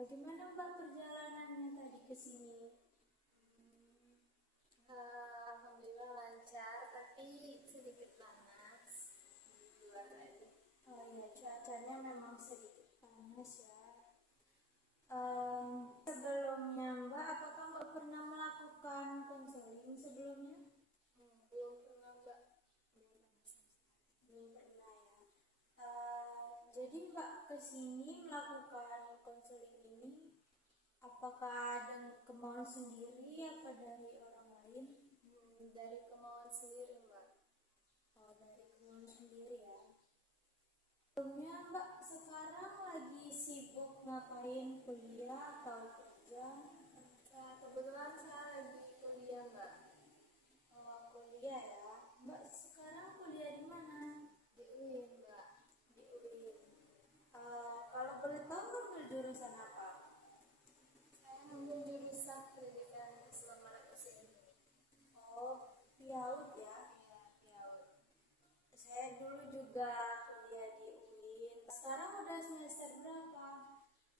Bagaimana Mbak perjalanannya tadi ke sini? Alhamdulillah lancar, tapi sedikit panas di luar tadi. Oh iya, cuacanya memang sedikit panas ya. Sebelumnya Mbak, apakah Mbak pernah melakukan konseling sebelumnya? Belum pernah Mbak. Belum pernah ya. Jadi Mbak kesini melakukan konseling ini, apakah dengan kemauan sendiri apa dari orang lain? Dari kemauan sendiri Mbak. Oh, dari kemauan sendiri ya. Sebelumnya Mbak sekarang lagi sibuk ngapain, kuliah atau kerja? Kebetulan saya lagi kuliah Mbak. Oh, kuliah ya. Mbak sekarang kuliah di mana? Di UIN Mbak. Di UIN. Kalau boleh tahu ngambil jurusan apa? Saya ngambil jurusan pendidikan keselamatan mesin. Oh, PIAUD ya. Iya, PIAUD. Saya dulu juga kuliah di UIN. Sekarang udah semester berapa?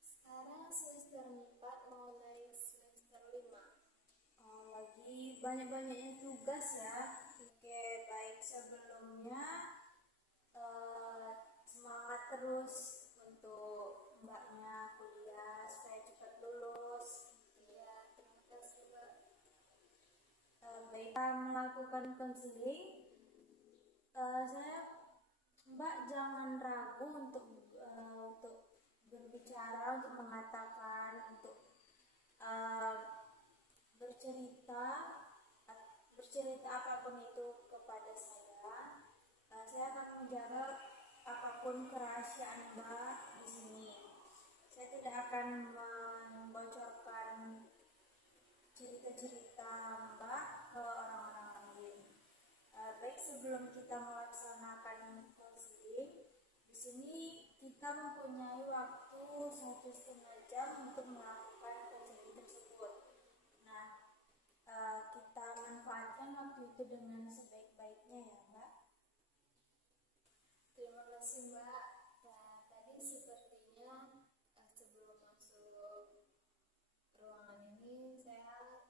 Sekarang semester 4 mau naik semester 5. Oh, lagi banyak-banyaknya tugas ya. Oke, baik, sebelumnya semangat terus untuk Mbaknya kuliah supaya cepat lulus. Iya, terima kasih Mbak. Baik, kita melakukan konseling. Mbak jangan ragu untuk berbicara, untuk mengatakan, untuk bercerita apapun itu kepada saya. Saya akan menjaga apapun kerahasiaan Mbak di sini. Saya tidak akan membocorkan cerita-cerita Mbak ke orang-orang lain. Baik, sebelum kita melaksanakan konseling, di sini kita mempunyai waktu 1,5 jam untuk melakukan konseling tersebut. Nah, kita manfaatkan waktu itu dengan sebaik-baiknya ya Mbak. Terima kasih Mbak. Nah, tadi sepertinya sebelum masuk ruangan ini saya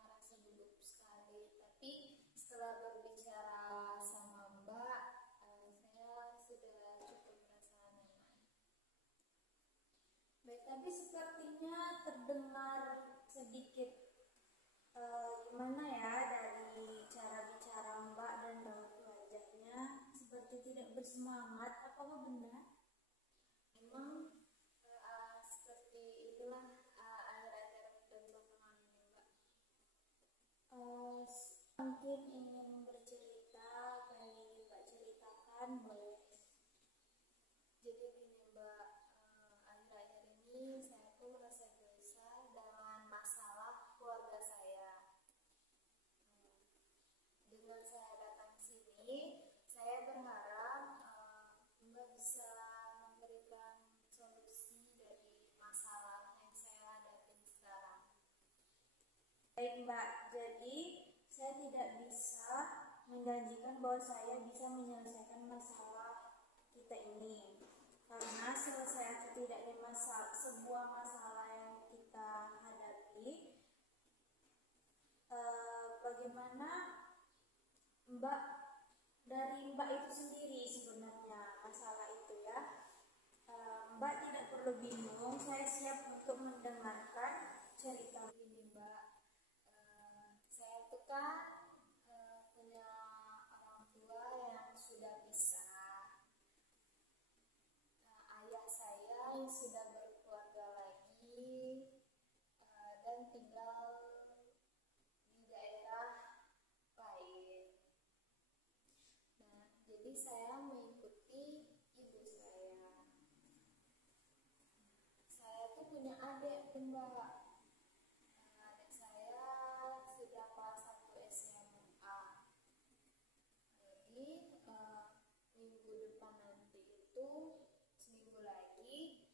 merasa gugup sekali. Tapi setelah berbicara sama Mbak, saya sudah cukup merasa nyaman. Baik, tapi sepertinya terdengar sedikit gimana ya dari cara bicara Mbak dan raut wajahnya seperti tidak bersemangat. Apakah benar? Memang seperti itulah akhir-akhir dan belakangan ini Mbak. Mungkin ingin bercerita, apa yang ingin Mbak ceritakan boleh. Jadi gini Mbak, akhir-akhir ini saya tuh merasa gelisah dengan masalah keluarga saya. Dengan saya datang sini, saya berharap Mbak bisa memberikan solusi dari masalah yang saya hadapi sekarang. Baik Mbak, jadi saya tidak bisa menjanjikan bahwa saya bisa menyelesaikan masalah kita ini, karena selesai atau tidaknya sebuah masalah yang kita hadapi, bagaimana dari Mbak itu sendiri sebenarnya masalah itu ya. Mbak tidak perlu bingung, saya siap untuk mendengarkan cerita Ini Mbak, saya tuh kan punya orang tua yang sudah pisah. Ayah saya yang sudah berkeluarga lagi dan tinggal di daerah lain. Nah, jadi saya mengikuti punya adik tuh Mbak. Adik saya sudah kelas 1 SMA. Jadi minggu depan nanti itu seminggu lagi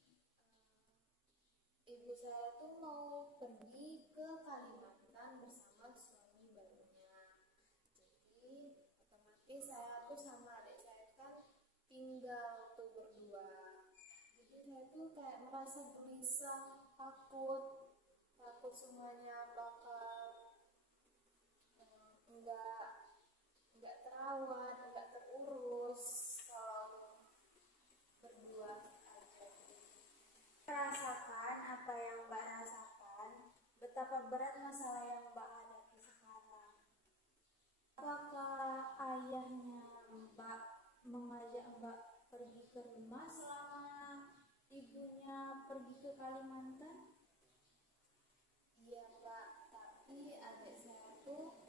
ibu saya tuh mau pergi ke Kalimantan bersama suami barunya. Jadi otomatis saya tuh sama adik saya kan tinggal tuh berdua. Jadi saya tuh kayak merasa gelisah, takut semuanya bakal nggak terawat, nggak terurus kalau berdua aja. Merasakan apa yang Mbak rasakan, betapa berat masalah yang Mbak hadapi sekarang. Apakah ayahnya Mbak mengajak Mbak pergi ke rumah selama ibunya pergi ke Kalimantan? Iya Pak, tapi adik saya tuh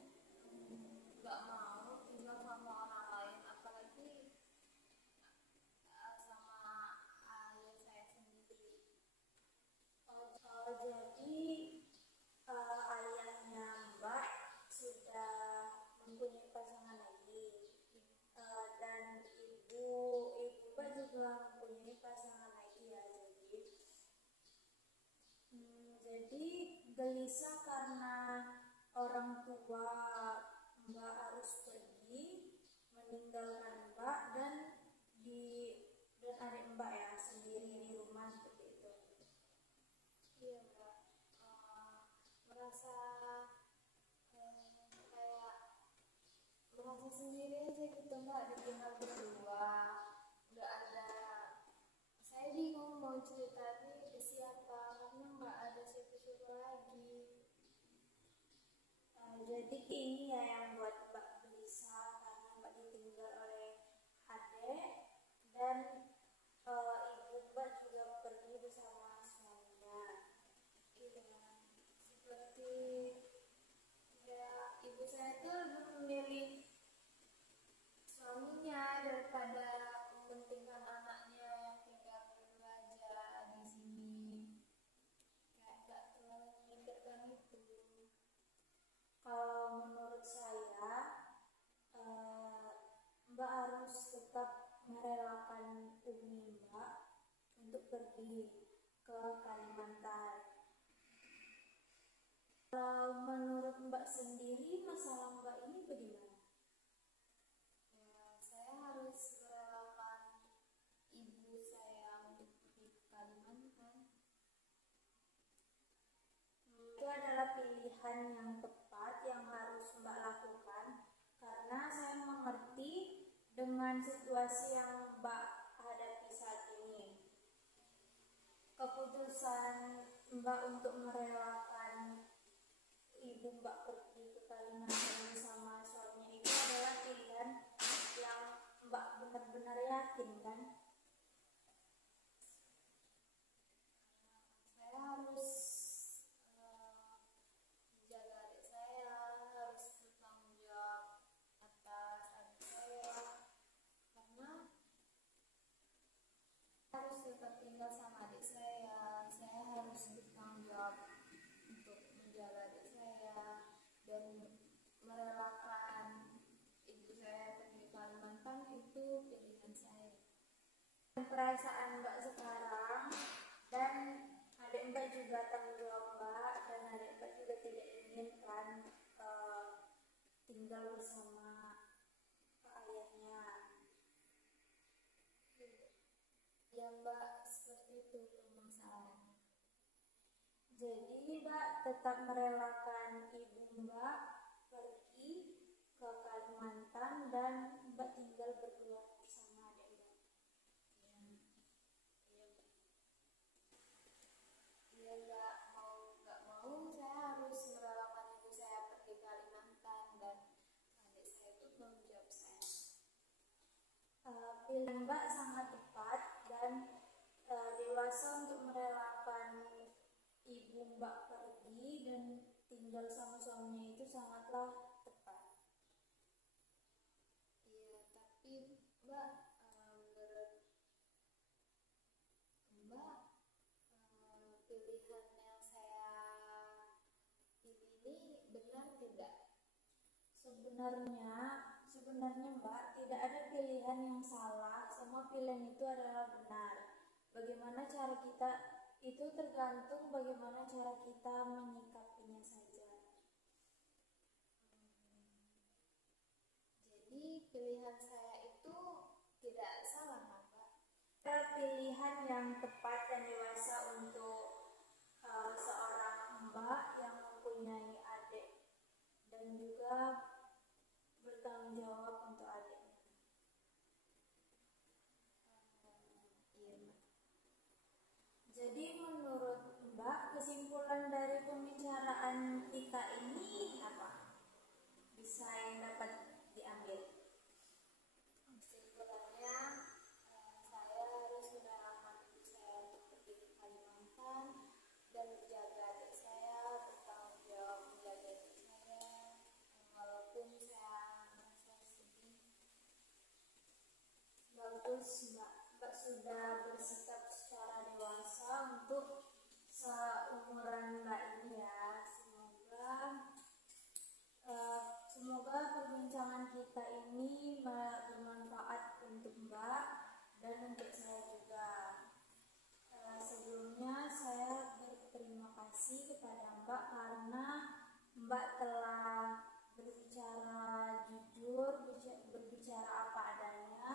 nggak mau tinggal sama orang lain, apalagi sama ayah saya sendiri. Jadi ayahnya Mbak sudah mempunyai pasangan lagi. Dan ibu Mbak juga mempunyai pasangan lagi ya. Jadi gelisah karena orang tua Mbak harus pergi meninggalkan Mbak dan adik Mbak ya sendiri di rumah seperti itu. Iya Mbak, merasa kayak merasa sendiri aja gitu Mbak, ditinggal berdua, nggak ada. Saya bingung mau cerita ini ke siapa karena nggak ada siapa-siapa lagi. Jadi ini ya yang buat Mbak gelisah karena Mbak ditinggal oleh adik dan ibu Mbak juga pergi bersama suaminya. Iya, seperti ya ibu saya tuh lebih memilih suaminya daripada mementingkan anaknya yang tinggal berdua aja di sini. Kayak nggak terlalu memikirkan itu. Kalau menurut saya Mbak harus tetap merelakan umi Mbak untuk pergi ke Kalimantan. Kalau menurut Mbak sendiri masalah Mbak ini bagaimana? Ya, saya harus merelakan ibu saya untuk pergi ke Kalimantan. Itu adalah pilihan yang tepat yang harus Mbak lakukan karena saya mengerti dengan situasi yang Mbak hadapi saat ini. Keputusan Mbak untuk merelakan ibu Mbak pergi ke Kalimantan bersama suaminya itu adalah pilihan yang Mbak benar-benar yakin kan? Saya harus menjaga adik saya, harus bertanggung jawab atas adik saya, karena harus tetap tinggal sama adik saya harus bertanggung jawab untuk menjaga adik saya dan merelakan ibu saya pergi ke Kalimantan itu pilihan saya. Perasaan Mbak sekarang dan adik Mbak juga tanggung jawab Mbak dan adik Mbak juga tidak inginkan tinggal bersama ayahnya. Ya Mbak, seperti itu permasalahannya. Jadi Mbak tetap merelakan ibu Mbak pergi ke Kalimantan dan Mbak tinggal berdua bersama adik Mbak. Iya nggak mau saya harus merelakan ibu saya pergi ke Kalimantan dan adik saya itu tanggung jawab saya. Pilihan Mbak sangat tepat dan dewasa untuk merelakan ibu Mbak pergi dan tinggal sama suaminya itu sangatlah tepat. Iya, tapi Mbak, menurut Mbak, pilihan Sebenarnya Mbak, tidak ada pilihan yang salah, semua pilihan itu adalah benar. Bagaimana cara kita itu tergantung bagaimana cara kita menyikapinya saja. Jadi pilihan saya itu tidak salah, Mbak. Ada pilihan yang tepat dan dewasa untuk seorang Mbak yang mempunyai adik dan juga bertanggung jawab untuk adiknya. Jadi menurut Mbak, kesimpulan dari pembicaraan kita ini apa? Bisa yang dapat diambil? Kesimpulannya, saya harus menerapkan ibu saya untuk pergi ke Kalimantan dan menjaga adik saya, bertanggung jawab menjaga adik saya, walaupun saya merasa sedih. Bagus Mbak sudah bersikap secara dewasa untuk seumuran Mbak ini ya. Semoga perbincangan kita ini bermanfaat untuk Mbak dan untuk saya juga. Sebelumnya saya berterima kasih kepada Mbak karena Mbak telah berbicara jujur, berbicara apa adanya.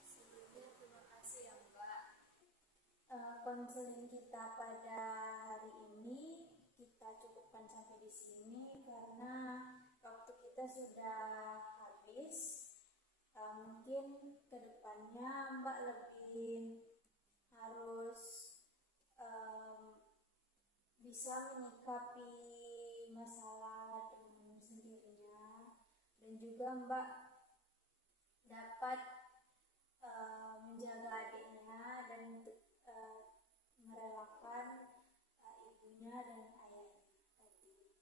Sebelumnya terima kasih ya, Mbak. Konseling kita pada hari ini kita cukupkan sampai di sini karena waktu kita sudah habis. Mungkin kedepannya Mbak lebih harus bisa menyikapi masalah dengan sendirinya dan juga Mbak dapat menjaga adiknya dan merelakan ibunya dan ayahnya tadi.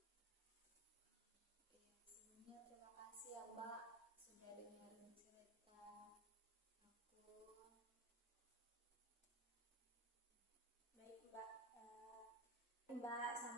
Sebelumnya terima kasih ya, Mbak, sudah dengerin cerita aku. Baik Mbak, Mbak sama